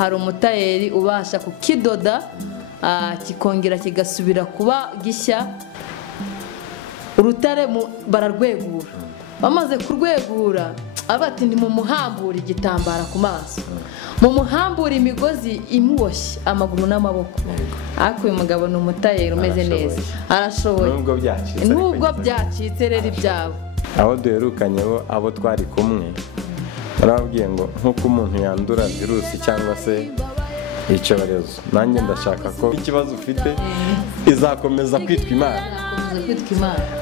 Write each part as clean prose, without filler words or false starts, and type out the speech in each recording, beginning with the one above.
hari umutayeri ubasha kukidoda kikongera kigasubira kuba gishya. Urutare bararwegura, bamaze kurwegura abati ni mu muhambura igitambara ku maso, mu muhambura imigozi imuboshye amaguru n'amaboko. Ariko uyu mugabo ni umutayeri umeze neza, arashoboye nubwo byacitse rero ibyabo. Aho duherukanye abo twari kumwe barababwiye ngo nk'uko umuntu yandura virusi cyangwa se icyorezo, nanjye ndashaka ko ikibazo ufite izakomeza kwitwa Imana.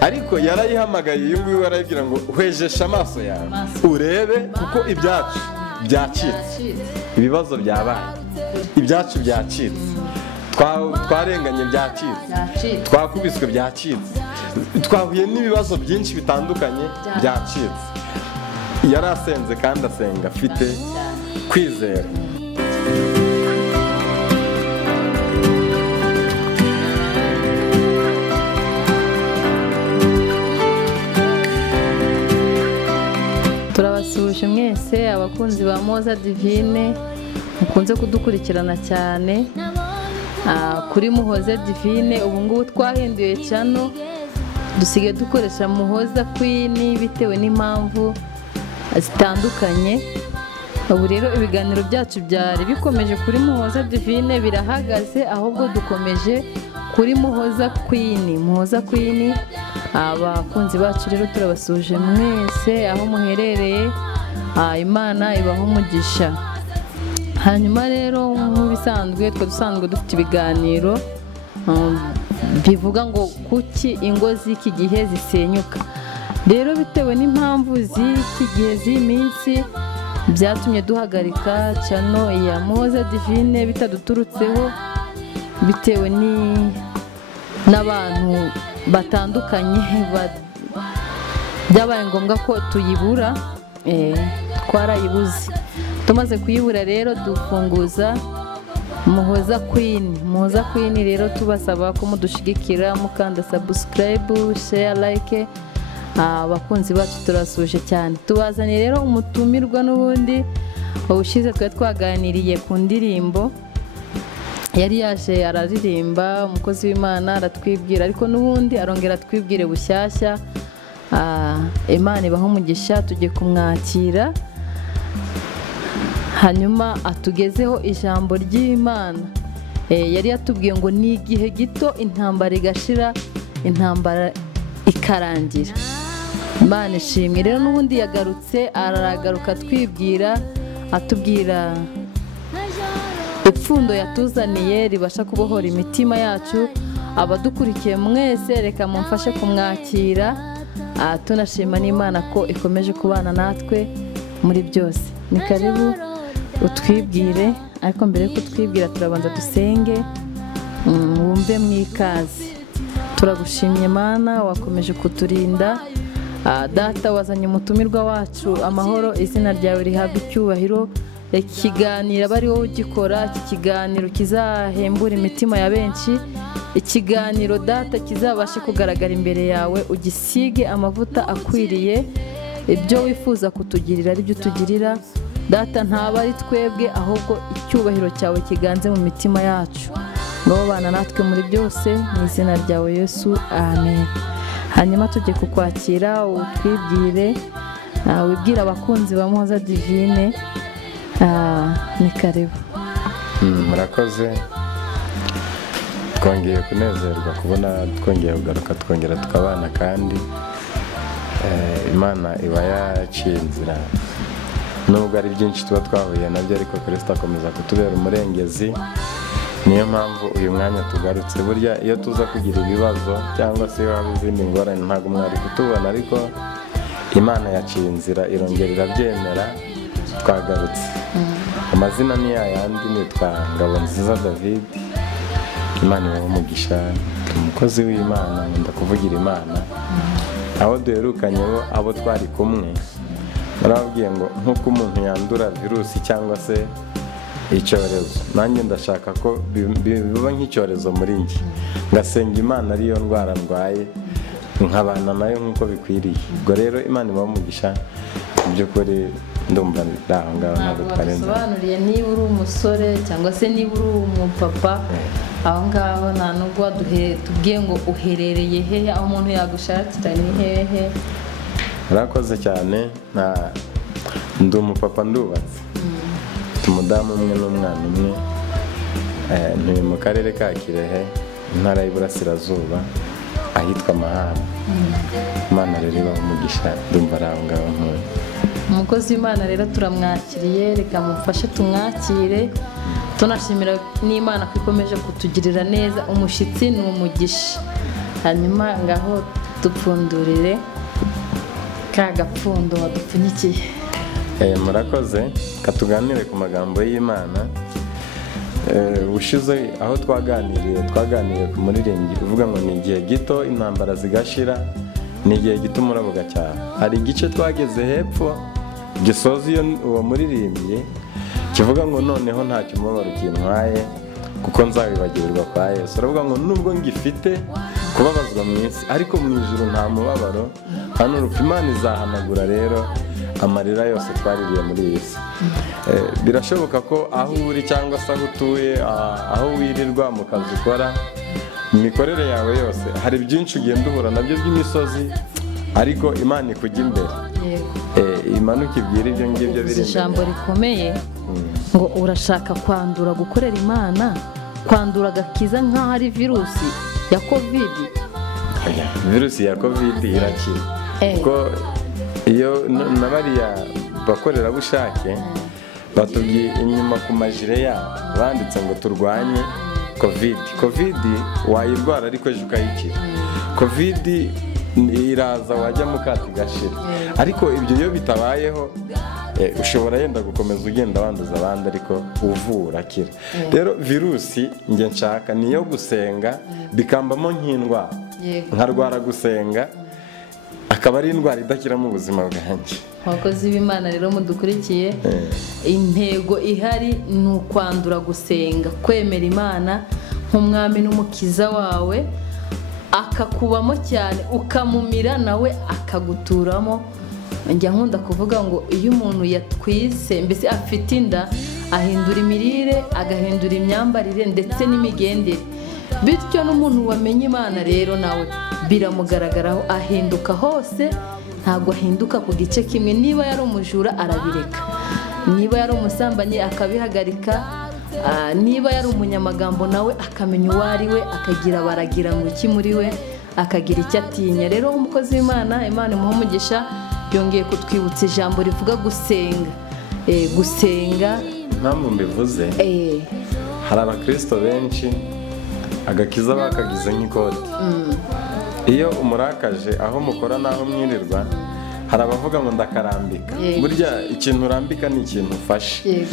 Ariko yarayihamagaye uyu nguyu arayibwira ngo hwejesha amaso yawe urebe kuko ibyacu byacitse, ibibazo byabaye, ibyacu byacitse, twarenganye byacitse, twakubiswe byacitse, twahuye n'ibibazo byinshi bitandukanye byacitse. Yarasenze kandi asenga afite kwizera. Turabasuje mwese abakunzi ba Muhoza Divine mukunze kudukurikirana cyane kuri Muhoza Divine. Ubu ngubu twahinduye channel, dusigaye dukoresha Muhoza Queen bitewe n'impamvu zitandukanye. Ubu rero ibiganiro byacu byari bikomeje kuri Muhoza Divine birahagaze, ahubwo dukomeje kuri Muhoza Queen. Muhoza Queen, abakunzi bacu rero turabasuje mwese aho muherereye, Imana ibaho umugisha. Hanyuma rero nk'ibisanzwe dusanzwe dufite ibiganiro bivuga ngo kuki ingo z'iki gihe zisenyuka. Rero bitewe n'impamvu z'iki gihe z'iminsi byatumye duhagarika channel ya Muhoza Divine bitaduturutseho, bitewe n'abantu batandukanye byabaye ngombwa ko tuyibura. Twarayibuze, tumaze kuyibura rero dufunguza Muhoza Queen. Muhoza Queen rero tubasaba ko mudushigikira mukanda subscribe, share, like. Abakunzi bacu turasuje cyane. Tubazaniye rero umutumirwa n'ubundi ubushize twe twaganiriye ku ndirimbo yari yaje araririmba, umukozi w'Imana aratwibwira, ariko n'ubundi arongera atwibwire bushyashya. Imana ibaho umugisha, tujye kumwakira hanyuma atugezeho ijambo ry'Imana. Yari yatubwiye ngo ni igihe gito intambara igashira, intambara ikarangira. Imana ishimwe. Rero n'ubundi yagarutse, aragaruka twibwira, atubwira ipfundo yatuzaniye ribasha kubohora imitima yacu. Abadukurikiye mwese reka mumfashe kumwakira, tunashima n'Imana ko ikomeje kubana natwe muri byose. Ni karibu utwibwire, ariko mbere yo kutwibwira turabanza dusenge wumve mwikaze. Turagushimye Imana, wakomeje kuturinda. Data wazanye umutumirwa wacu amahoro, izina ryawe rihabwa icyubahiro. Ikiganiro bari wowe ugikora, iki kiganiro kizahembura imitima ya benshi, ikiganiro Data kizabashe kugaragara imbere yawe, ugisige amavuta akwiriye. Ibyo wifuza kutugirira ari byo utugirira Data, ntaba ari twebwe ahubwo icyubahiro cyawe kiganze mu mitima yacu. Ngo bana natwe muri byose mu izina ryawe Yesu, amen. Hanyuma tujye kukwakira, utwibwire, wibwira abakunzi ba Muhoza Divine. Ni karibu. Murakoze. Twongeye kunezerwa kubona twongeye kugaruka, twongera tukabana, kandi Imana iba yaciye inzira. Nubwo ari byinshi tuba twahuye nabyo, ariko Kristo akomeza kutubera umurengezi. Niyo mpamvu uyu mwanya tugarutse. Burya iyo tuza kugira ibibazo cyangwa se waba izindi ngorane ntabwo mwari kutubona, ariko Imana yaciye inzira irongera irabyemera, twagarutse. Amazina ni yayandi, nitwa Ngabonziza David. Imana ibaho umugisha, umukozi w'Imana, ndakuvugira Imana. Aho duherukanye abo twari kumwe barababwiye ngo nk'uko umuntu yandura virusi cyangwa se icyorezo, nanjye ndashaka ko biba nk'icyorezo muri njye, ngasenga Imana ariyo ndwara ndwaye nkabana nayo nk'uko bikwiriye. Ubwo rero Imana ibaho umugisha, by'ukuri ndumva aho ngaho ntabwo twarenze. Wadusobanuriye niba uri umusore cyangwa se niba uri umupapa, aho ngaho nta nubwo tubwiye ngo uherereye hehe, aho umuntu yagushakira ni hehe. Urakoze cyane. Ndi umupapa ndubatse, mfite umudamu umwe n'umwana umwe, ntuye mu karere ka Kirehe, intara y'Iburasirazuba, ahitwa Mahama. Imana rero ibaha umugisha, ndumva ari aho ngaho ntuye. Umukozi w'Imana rero turamwakiriye, reka mufashe tumwakire, tunashimira n'Imana ko ikomeje kutugirira neza. Umushyitsi ni umugisha. Hanyuma ngaho dupfundurire ka gapfundo wadupfunyikiye. Murakoze, katuganire ku magambo y'Imana. Ushize aho twaganiriye ku muririmbyi uvuga ngo ni igihe gito intambara zigashira, ni igihe gito umurabo ugacyaha. Hari igice twageze hepfo gisoza uwo muririmbyi kivuga ngo noneho ntacyo umubabaro kintwaye kuko nzabibagirirwa kwa Yesu. Aravuga ngo nubwo ngifite kubabazwa mu isi, ariko mu ijuru nta mubabaro, hano urupfu Imana izahanagura rero amarira yose twaririye muri iyi si. Birashoboka ko aho uri cyangwa se aho utuye, aho wirirwa, mu kazi ukora, mu mikorere yawe yose, hari byinshi ugenda uhura nabyo by'imisozi, ariko Imana ikujya imbere. Imanuka ibwira ibyo ngibyo biri imbere. Ijambo rikomeye ngo urashaka kwandura gukorera Imana, kwandura agakiza nk'aho ari virusi ya COVID. Virusi ya COVID irakira, kuko iyo na bariya bakorerabushake batubwiye inyuma ku majire yabo banditse ngo turwanye COVID wayirwara ariko ejo ukayikira. COVID iraza wajya mu kato igashira, ariko ibyo iyo bitabayeho ushobora yenda gukomeza ugenda wanduza abandi ariko uvura akira. Rero virusi njye nshaka niyo gusenga bikambamo nk'indwara, nkarwara gusenga akaba ari indwara idakira mu buzima bwanjye. Abakozi b'Imana rero mudukurikiye, intego ihari ni ukwandura gusenga, kwemera Imana nk'umwami n'umukiza wawe, akakubamo cyane, ukamumira nawe akaguturamo. Njya nkunda kuvuga ngo iyo umuntu yatwise, mbese afite inda, ahindura imirire, agahindura imyambarire ndetse n'imigendere. Bityo n'umuntu wamenye Imana rero nawe biramugaragaraho, ahinduka hose, ntabwo ahinduka ku gice kimwe. Niba yari umujura arabireka, niba yari umusambanyi akabihagarika, niba yari umunyamagambo nawe akamenya uwo ari we, akagira baragira ngo iki muri we, akagira icyo atinya. Rero umukozi w'Imana, Imana imuhe umugisha, yongeye kutwibutsa ijambo rivuga gusenga. Gusenga impamvu mbivuze, hari abakristo benshi agakiza bakagize nk'ikoti. Iyo umurakaje aho mukora n'aho mwirirwa, hari abavuga ngo ndakarambika. Burya ikintu urambika ni ikintu ufashe,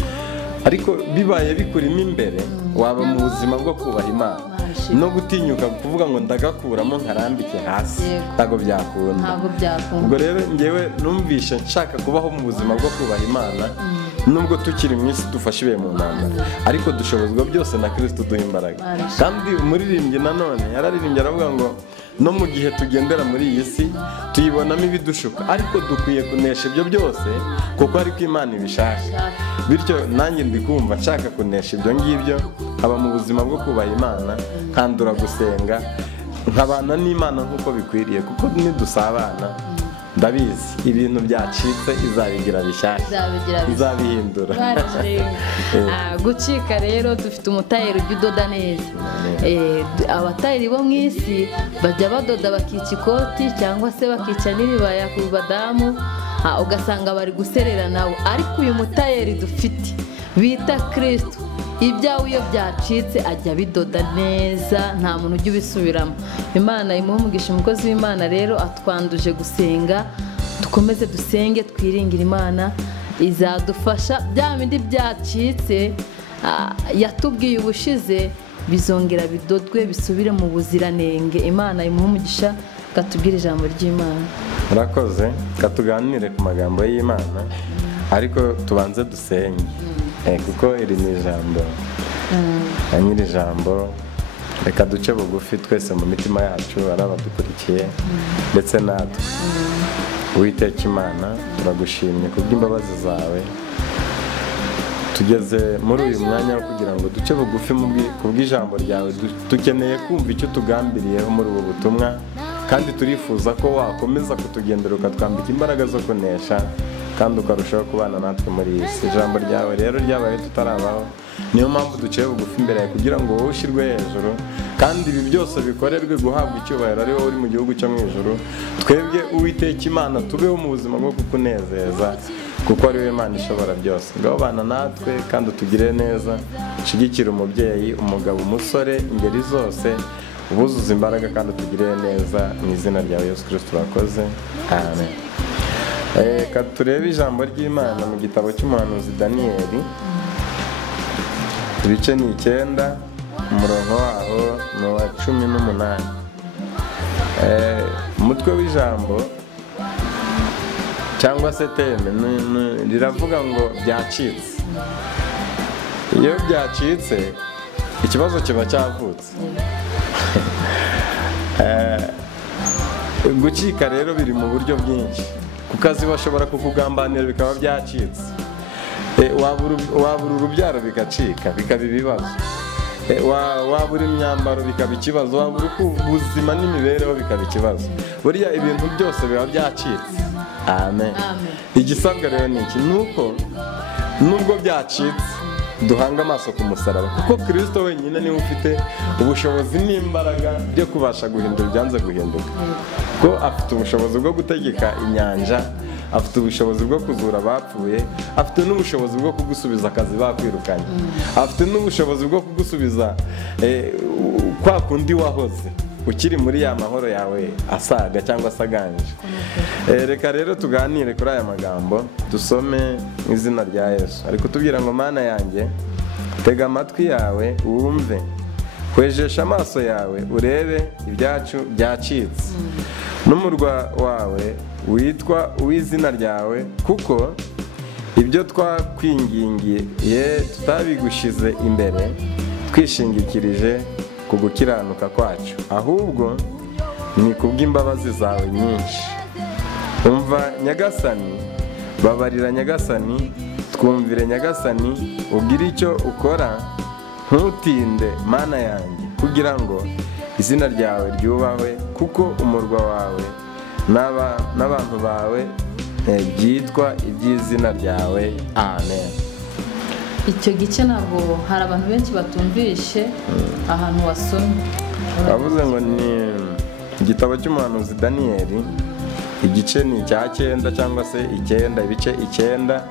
ariko bibaye bikurimo imbere waba mu buzima bwo kubaha Imana no gutinyuka kuvuga ngo ndagakuramo nkarambike hasi, ntabwo byakunda. Ubwo rero ngewe numvishe nshaka kubaho mu buzima bwo kubaha Imana, nubwo tukiri mu isi dufashe ibihe mu ntambara, ariko dushobozwa byose na Kristo duha imbaraga. Kandi umuririmbyi nanone yararirimbye aravuga ngo no mu gihe tugendera muri iyi si tuyibonamo ibidushuka, ariko dukwiye kunesha ibyo byose kuko ariko Imana ibishaka. Bityo nanjye ndikumva nshaka kunesha ibyo ngibyo, haba mu buzima bwo kubaha Imana, nkandura gusenga, nkabana n'Imana nk'uko bikwiriye, kuko nidusabana ndabizi ibintu byacitse izabigira bishyashya, izabihindura. Gucika rero dufite umutayeri ujya udoda neza. Abatayeri bo mu isi bajya badoda bakica ikoti cyangwa se bakica n'ibibaya ku badamu, ugasanga bari guserera nawe. Ariko uyu mutayeri dufite bita Kristo, ibyawe iyo byacitse ajya bidoda neza, nta muntu ujya ubisubiramo. Imana imuhe umugisha umukozi w'Imana rero atwanduje gusenga. Dukomeze dusenge, twiringire Imana, izadufasha bya bindi byacitse yatubwiye ubushize bizongera bidodwe bisubire mu buziranenge. Imana imuhe umugisha, katubwire ijambo ry'Imana. Murakoze, katuganire ku magambo y'Imana, ariko tubanze dusenge, kuko iri ni ijambo na nyiri ijambo. Reka duce bugufi twese mu mitima yacu, ari abadukurikiye ndetse natwe. Uwiteka Imana, turagushimye kubw'imbabazi zawe. Tugeze muri uyu mwanya wo kugira ngo duce bugufi ku bw'ijambo ryawe. Dukeneye kumva icyo tugambiriyeho muri ubu butumwa, kandi turifuza ko wakomeza kutugendera ukatwambika imbaraga zo kunesha, kandi ukarushaho kubana natwe muri iyi si. Ijambo ryawe rero ryabaye tutarabaho, niyo mpamvu duciye bugufi imbere yawe kugira ngo wowe ushyirwe hejuru, kandi ibi byose bikorerwe guhabwa icyubahiro ari wowe uri mu gihugu cyo mu ijuru. Twebwe Uwiteka Imana tubeho mu buzima bwo kukunezeza, kuko ari wowe Imana ishobora byose. Ngaho bana natwe kandi utugire neza, ushyigikire umubyeyi, umugabo, umusore, ingeri zose, ubuzuza imbaraga kandi utugire neza, mu izina rya Yesu Kristo turakoze, amen. Reka turebe ijambo ry'Imana mu gitabo cy'umuhanuzi Daniyeli, ibice ni 9, umurongo waho ni uwa 18. Umutwe w'ijambo cyangwa se teme riravuga ngo byacitse. Iyo byacitse ikibazo kiba cyavutse. Gucika rero biri mu buryo bwinshi. Ku kazi bashobora kukugambanira bikaba byacitse. Wabura urubyaro bigacika, bikaba ibibazo. Wabura imyambaro bikaba ikibazo, wabura ubuzima n'imibereho bikaba ikibazo. Buriya ibintu byose biba byacitse. Amen. Igisabwa rero ni iki? Nuko nubwo byacitse duhanga amaso ku musaraba, kuko Kristo wenyine niwe ufite ubushobozi n'imbaraga byo kubasha guhindura ibyanze guhinduka. Ko afite ubushobozi bwo gutegeka inyanja, afite ubushobozi bwo kuzura abapfuye, afite n'ubushobozi bwo kugusubiza akazi bakwirukanye, afite n'ubushobozi bwo kugusubiza kwa kundi wahoze ukiri muri ya mahoro yawe asaga cyangwa asaganje. Reka rero tuganire kuri aya magambo, dusome mu izina rya Yesu. Ari kutubwira ngo Mana yanjye, tega amatwi yawe wumve, kwejesha amaso yawe urebe ibyacu byacitse, n'umurwa wawe witwa uw'izina ryawe, kuko ibyo twakwingingiye tutabigushize imbere twishingikirije ku gukiranuka kwacu, ahubwo ni kubw'imbabazi zawe nyinshi. Umva Nyagasani, babarira Nyagasani, twumvire Nyagasani, ugire icyo ukora, ntutinde Mana yanjye, kugira ngo izina ryawe ryubahwe, kuko umurwa wawe n'abantu bawe byitwa iby'izina ryawe. Amen. Icyo gice ntabwo hari abantu benshi batumvishe ahantu wasomye. Bavuze ngo ni igitabo cy'umuhanuzi Daniyeli, igice ni icya 9 cyangwa se 9, ibice 9,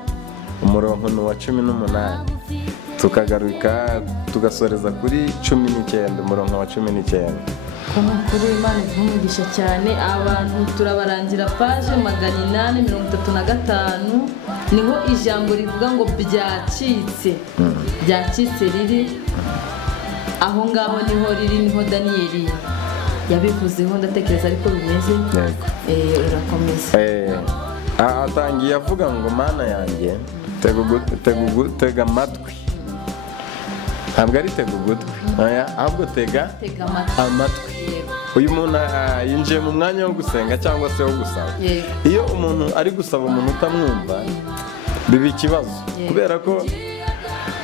umurongo ni uwa 18, tukagaruka tugasoreza kuri 19, umurongo wa 19. Kuri Imana ivumugisha cyane. Abantu turabarangira paje 835, niho ijambo rivuga ngo byacitse. Byacitse riri aho ngaho, niho riri, niho Daniyeli yabivuzeho, ndatekereza ariko bimeze. Urakomeza. Atangiye avuga ngo Mana yanjye, tega amatwi. Ntabwo ari tega ugutwi, ahubwo tega amatwi. Uyu muntu yinjiye mu mwanya wo gusenga cyangwa se wo gusaba. Iyo umuntu ari gusaba umuntu utamwumva biba ikibazo, kubera ko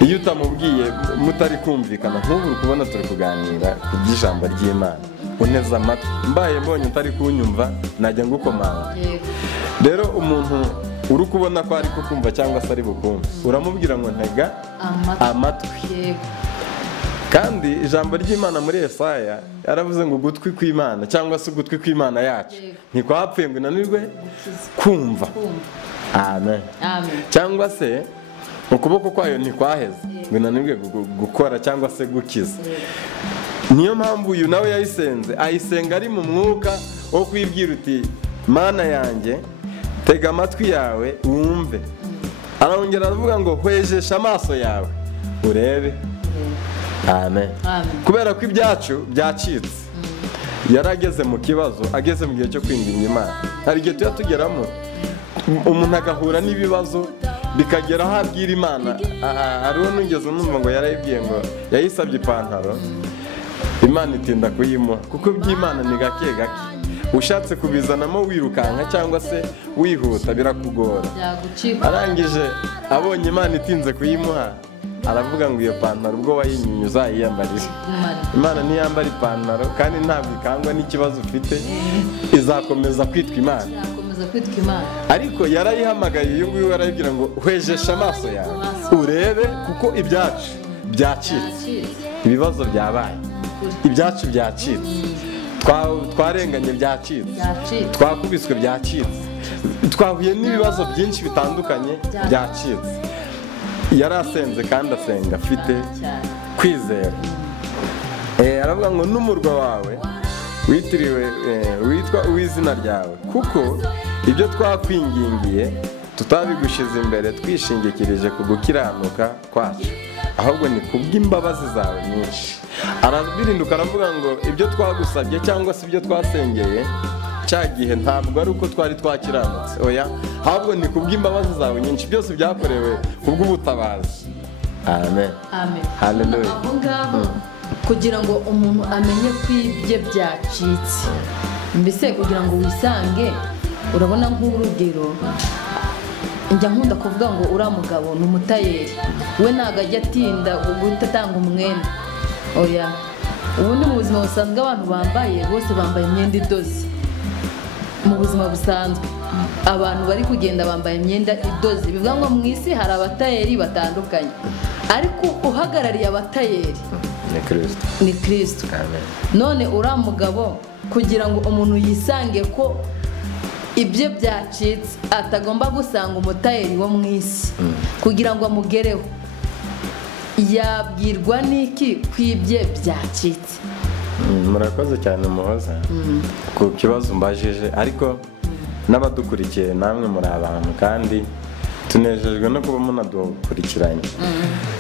iyo utamubwiye mutari kumvikana, nk'ubu kubona turi kuganira ku by'ijambo ry'Imana, uneza amatwi. Mbaye mbonye utari kunyumva najya ngukomanga. Rero umuntu uri kubona ko ari kukumva cyangwa se ari bukumva, uramubwira ngo ntega amatwi. Kandi ijambo ry'Imana muri Yesaya yaravuze ngo ugutwi kw'Imana cyangwa se ugutwi kw'Imana yacu ntikwapfuye ngo inanirwe kumva. Amen. Cyangwa se ukuboko kwayo ntikwaheze ngo inanirwe gukora cyangwa se gukiza. Niyo mpamvu uyu nawe yayisenze, ayisenga ari mu mwuka wo kwibwira uti Mana yanjye, tega amatwi yawe wumve. Arongera aravuga ngo hwejesha amaso yawe urebe. Amen. Kubera ko ibyacu byacitse, yarageze mu kibazo, ageze mu gihe cyo kwinginga Imana. Hari igihe tuya tugeramo umuntu agahura n'ibibazo bikagera aho abwira Imana. Hariho n'ungeze numva ngo yarayibwiye ngo yayisabye ipantaro, Imana itinda kuyimuha, kuko iby'Imana ni gake gake. ushatse kubizanamo wirukanka cyangwa se wihuta birakugora. byagucika. Arangije abonye Imana itinze kuyimuha, aravuga ngo iyo pantaro ubwo wayinyinye uzayiyambarire. Imana ntiyambara ipantaro kandi ntabwo ikangwa n'ikibazo ufite, izakomeza kwitwa Imana. Izakomeza kwitwa Imana. Ariko yarayihamagaye uyu nguyu, arayibwira ngo hwejesha amaso yawe urebe, kuko ibyacu byacitse, ibibazo byabaye, ibyacu byacitse, twarenganye byacitse, twakubiswe byacitse, twahuye n'ibibazo byinshi bitandukanye byacitse. Yari asenze kandi asenga afite kwizera. Aravuga ngo n'umurwa wawe witiriwe witwa uw'izina ryawe, kuko ibyo twakwingingiye tutabigushize imbere twishingikirije ku gukiranuka kwacu, ahubwo ni kubw'imbabazi zawe nyinshi. Arabirinduka aravuga ngo ibyo twagusabye cyangwa se ibyo twasengeye cya gihe ntabwo ari uko twari twakiranutse, oya, ahubwo ni kubw'imbabazi zawe nyinshi, byose byakorewe kubw'ubutabazi. Amen. Amen. Hallelujah. Aho ngaho kugira ngo umuntu amenye ko ibye byacitse, mbese kugira ngo wisange, urabona nk'urugero, njya nkunda kuvuga ngo uriya mugabo ni umutayeri, we ntabwo ajya atinda guhita atanga umwenda, oya, ubundi mu buzima busanzwe abantu bambaye bose bambaye imyenda idoze. Mu buzima busanzwe abantu bari kugenda bambaye imyenda idoze, bivuga ngo mu isi hari abatayeri batandukanye, ariko uhagarariye abatayeri ni Kristo. None uriya mugabo kugira ngo umuntu yisange ko ibyo byacitse, atagomba gusanga umutayeri wo mu isi kugira ngo amugereho, yabwirwa n'iki ko ibye byacitse? Murakoze cyane Muhoza ku kibazo mbajije, ariko n'abadukurikiye namwe muri abantu kandi tunejejwe no kuba munadukurikiranye.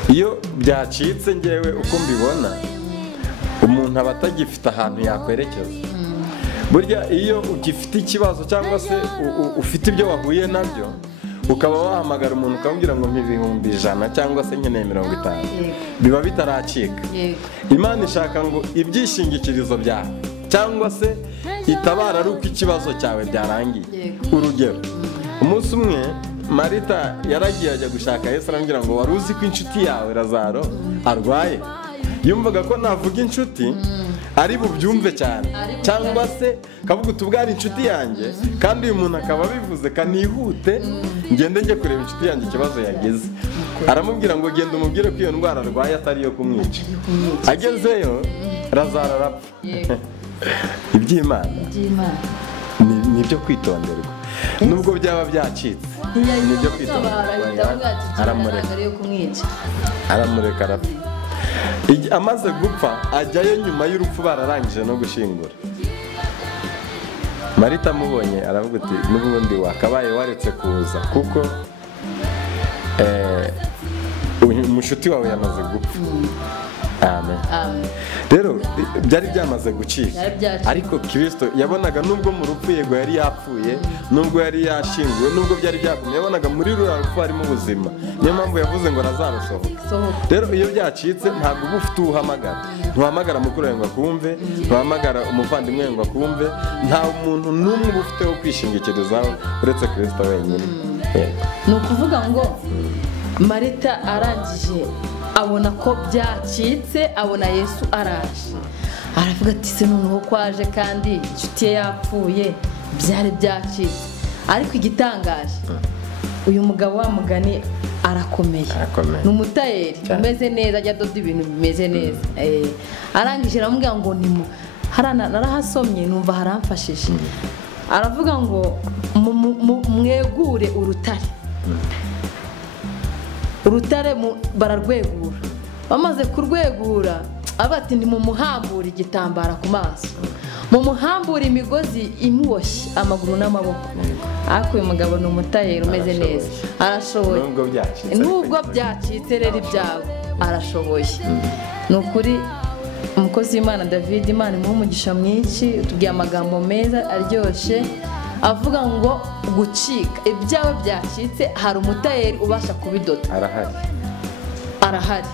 Iyo byacitse ngewe uko mbibona, umuntu aba atagifite ahantu yakwerekeza. Burya iyo ugifite ikibazo cyangwa se ufite ibyo wahuye nabyo, ukaba wahamagara umuntu ukamubwira ngo nk'ibihumbi 100 cyangwa se nkeneye 50, biba bitaracika. Imana ishaka ngo ibyishingikirizo byawe cyangwa se itabara ari uko ikibazo cyawe byarangiye. Urugero, umunsi umwe Marita yaragiye ajya gushaka Yesu, aramubwira ngo wari uzi ko inshuti yawe Lazaro arwaye? Yumvaga ko navuga inshuti ari bubyumve cyane, cyangwa se kavuga utubwara inshuti yanjye, kandi uyu muntu akaba abivuze kanihute ngende njye kureba inshuti yanjye ikibazo yagize. Aramubwira ngo genda umubwire ko iyo ndwara arwaye atari iyo kumwica. Agezeyo Lazaro arapfa. Iby'Imana ni ibyo kwitonderwa, nubwo byaba byacitse ni ibyo kwitonderwa. Aramureka arapfa. Amaze gupfa ajyayo nyuma y'urupfu bararangije no gushingura. Marita amubonye aravuga ati n'ubundi wakabaye waretse kuza, kuko umushuti wawe yamaze gupfa. Amen. Rero byari byamaze gucika, ariko Kristo yabonaga nubwo mu rupfu yego yari yapfuye, nubwo yari yashinguwe, nubwo byari byakomeye, yabonaga muri ruriya rupfu harimo ubuzima. Niyo mpamvu yavuze ngo Lazaro sohoka. Rero iyo byacitse ntabwo uba ufite uhamagara. Ntuhamagara mukuru wawe ngo akumve, ntuhamagara umuvandimwe ngo akumve, nta muntu n'umwe uba ufite wo kwishingikirizaho uretse Kristo wenyine. Ni ukuvuga ngo Marita arangije abona ko byacitse, abona Yesu araje, aravuga ati se noneho kwaje kandi inshuti ye yapfuye, byari byacitse. Ariko igitangaje, uyu mugabo wa mugani arakomeye, ni umutayeri umeze neza, ajya adoda ibintu bimeze neza. Arangije aramubwira ngo narahasomye numva haramfashije. Aravuga ngo mwegure urutare bararwegura. Bamaze kurwegura abati ni mumuhambura igitambara ku maso, mumuhambura imigozi imuboshye amaguru n'amaboko. Ariko uyu mugabo ni umutayeri umeze neza, arashoboye. Nubwo byacitse rero ibyawe arashoboye. Ni ukuri umukozi w'Imana David, Imana imuha umugisha mwinshi, utubwiye amagambo meza aryoshye avuga ngo gucika ibyawe byacitse, hari umutayeri ubasha kubidoda. Arahari.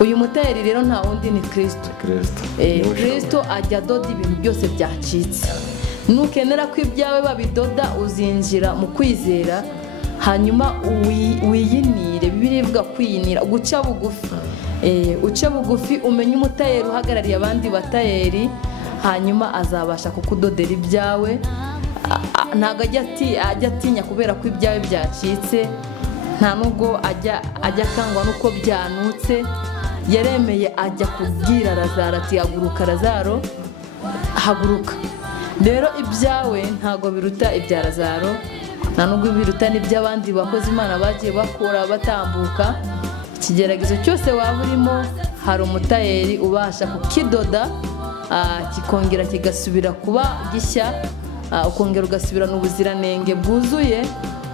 Uyu mutayeri rero nta wundi ni Kristo. Kristo ajya adoda ibintu byose byacitse. nukenera ko ibyawe babidoda uzinjira mu kwizera hanyuma wiyinire. Bibiliya ivuga kwiyinira, guca bugufi. Uce bugufi umenye umutayeri uhagarariye abandi batayeri, hanyuma azabasha kukudodera ibyawe. Ntabwo ajya atinya kubera ko ibyawe byacitse, nta nubwo ajya akangwa n'uko byanutse. Yaremeye ajya kubwira Lazaro ati haguruka Lazaro, haguruka. Rero ibyawe ntabwo biruta ibya Lazaro, nta nubwo biruta n'iby'abandi bakozi Imana bagiye bakora batambuka. Ikigeragezo cyose waba urimo hari umutayeri ubasha kukidoda kikongera kigasubira kuba gishya, ukongera ugasubirana ubuziranenge bwuzuye,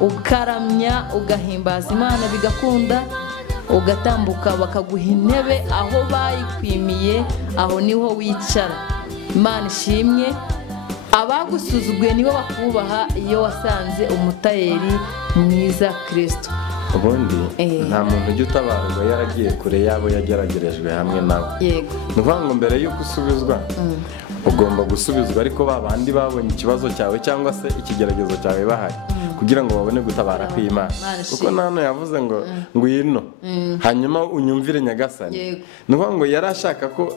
ukaramya ugahimbaza Imana bigakunda, ugatambuka bakaguha intebe aho bayikwimiye, aho niho wicara. Imana ishimwe. Abagusuzuguye nibo bakubaha iyo wasanze umutayeri mwiza Kristo. Ubundi nta muntu ujya utabarwa yaragiye kure yabo yageragerejwe hamwe nawe. Yego. Ni ukuvuga ngo mbere y'uko usubizwa ugomba gusubizwa ariko babandi babonye ikibazo cyawe cyangwa se ikigeragezo cyawe bahari kugira ngo babone gutabara kw'Imana. Kuko nano yavuze ngo ngwino hanyuma unyumvire Nyagasani. Ni ukuvuga ngo yari ashaka ko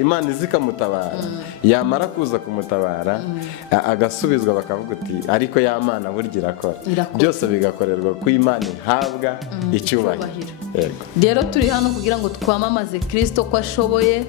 Imana izikamutabara, yamara kuza kumutabara agasubizwa bakavuga uti ariko ya Mana burya irakora. Byose bigakorerwa ku Imana ihabwa icyubahiro. Rero turi hano kugira ngo twamamaze Kristo ko ashoboye.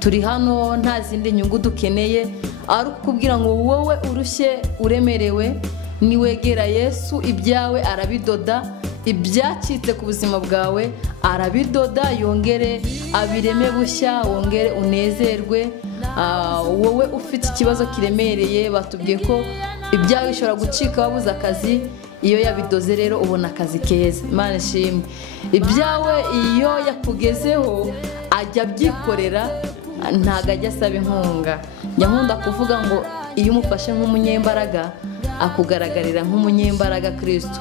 Turi hano nta zindi nyungu dukeneye, ari ukubwira ngo wowe urushye uremerewe niwegera Yesu, ibyawe arabidoda, ibyacitse ku buzima bwawe arabidoda, yongere abireme bushya, wongere unezerwe. Wowe ufite ikibazo kiremereye, batubwiye ko ibyawe bishobora gucika wabuze akazi, iyo yabidoze rero ubona akazi keza. Imana ishimwe. Ibyawe iyo yakugezeho ajya abyikorera, ntago ajya asaba inkunga. Nkunda kuvuga ngo iyo umufashe nk'umunyembaraga akugaragarira nk'umunyembaraga Kristo.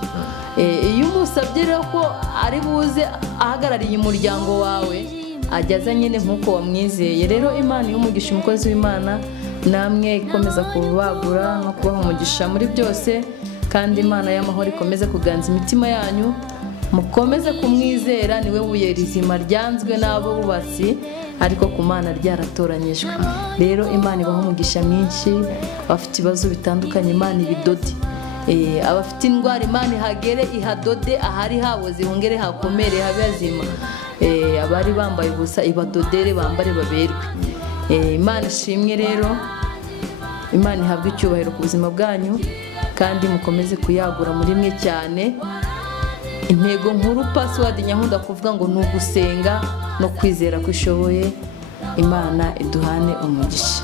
Iyo umusabye rero ko ari buze ahagarariye umuryango wawe ajyaza nyine nk'uko wamwizeye. Rero Imana y'umugisha umukozi w'Imana, namwe ikomeza kubagura no kubaha umugisha muri byose, kandi Imana y'amahoro ikomeze kuganza imitima yanyu, mukomeze kumwizera. Niwe buye rizima ryanzwe n'abo bubatsi, ariko ku Mana ryaratoranyijwe. Rero Imana ibaho umugisha mwinshi. Abafite ibibazo bitandukanye Imana ibidode, abafite indwara Imana ihagere ihadode, ahari haboze hongere hakomere habe hazima. Abari bambaye ubusa ibadodere bambare baberwe. Imana ishimwe. Rero Imana ihabwe icyubahiro ku buzima bwanyu, kandi mukomeze kuyagura muri mwe cyane. Intego nkuru password Nyankunda kuvuga ngo ni ugusenga no kwizera ko ishoboye. Imana iduhane umugisha.